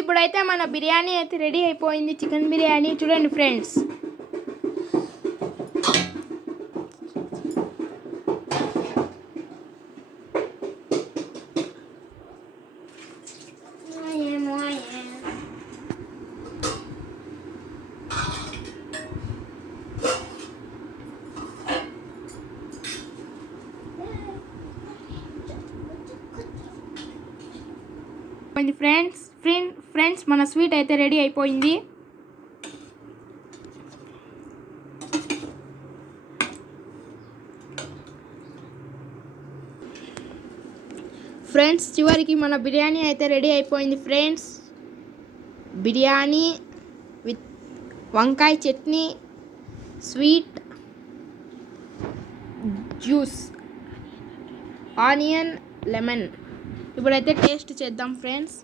ఇప్పుడైతే మన బిర్యానీ అయితే రెడీ అయిపోయింది. చికెన్ బిర్యానీ చూడండి ఫ్రెండ్స్. ఫ్రెండ్స్ మన స్వీట్ అయితే రెడీ అయిపోయింది. ఫ్రెండ్స్ చివరికి మన బిర్యానీ అయితే రెడీ అయిపోయింది. ఫ్రెండ్స్ బిర్యానీ విత్ వంకాయ chutney, sweet, juice, onion, lemon. ఇప్పుడైతే టేస్ట్ చేద్దాం ఫ్రెండ్స్.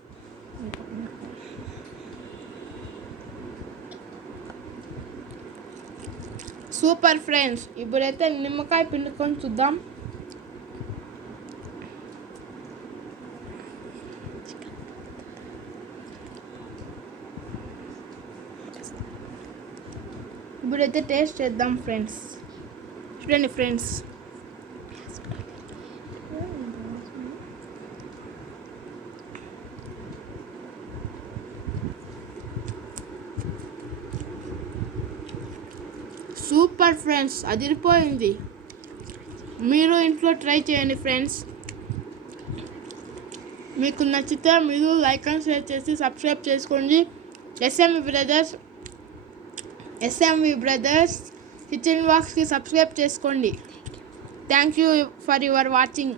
Super friends. ఇప్పుడైతే నిమ్మకాయ పిండుకొని చూద్దాం. ఇప్పుడైతే టేస్ట్ చేద్దాం ఫ్రెండ్స్. చూడండి ఫ్రెండ్స్. సూపర్ ఫ్రెండ్స్, అదిరిపోయింది. మీరు ఇంట్లో ట్రై చేయండి ఫ్రెండ్స్. మీకు నచ్చితే మీరు లైక్ అండ్ షేర్ చేసి సబ్స్క్రైబ్ చేసుకోండి. ఎస్ఎంవి బ్రదర్స్ కిచెన్ బాక్స్కి సబ్స్క్రైబ్ చేసుకోండి. Thank you for your watching.